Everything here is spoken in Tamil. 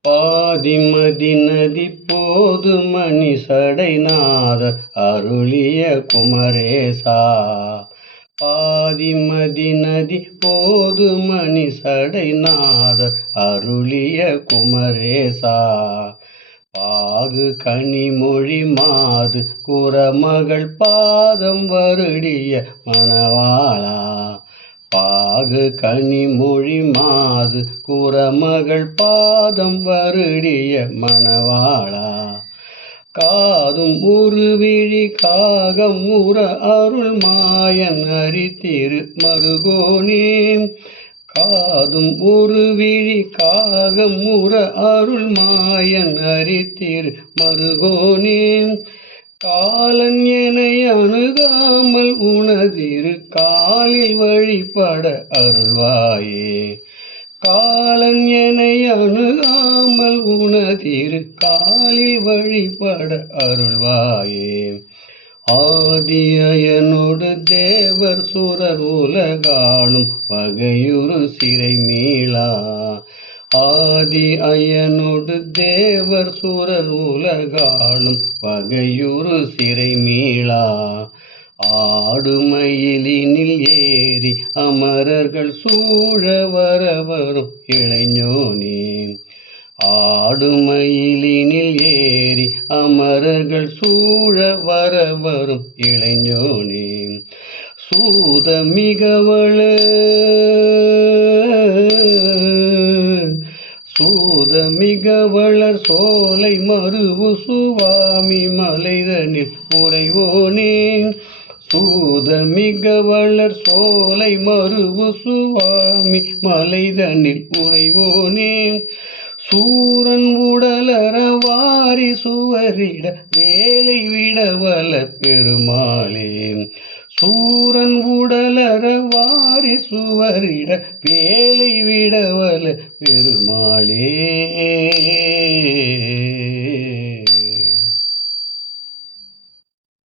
பாதிமதி நதி போதுமணி சடைநாதர் அருளிய குமரேசா. பாதிமதி நதி போதுமணி சடைநாதர் அருளிய குமரேசா. பாகு கனிமொழி மாது குறமகள் பாதம் வருடிய மணவாளா. பாகு கனிமொழி மாது குறமகள் பாதம் வருடிய மணவாளா. காதும் உருவிழி காகம் உற அருள் மாயன் அரித்திரு மருகோனே. காதும் உருவிழி காகம் உற அருள் மாயன் அரித்திரு மருகோனே. காலன் எனை அணுகாமல் உனதிரு காலில் வழிபட அருள்வாயே. காலன் எனை அணுகாமல் உனதிரு காலில் வழிபட அருள்வாயே. ஆதி அயனோடு தேவர் சுரர் உலகாளும் வகையுறு சிறை மீளா. ஆதி அயனோடு தேவர் சுரர் உலகாளும் வகையுறு சிறை மீளா. ஆடுமயிலினில் ஏறி அமரர்கள் சூழ வரவரும் இளைஞனே. ஆடுமயிலினில் ஏறி அமரர்கள் சூழ வரவரும் இளைஞனே. சூத மிகவளர் சோலை மருவு சுவாமி மலைதனில் உறைவோனே. சூத மிகவளர் சோலை மருவு சுவாமி மலைதனில் உறைவோனே. சூரன் உடலற வாரி சுவரிட வேலை விடவல பெருமாளே. சூரன் உடலற வாரி சுவரிட வேலை விடவல பெருமாளே.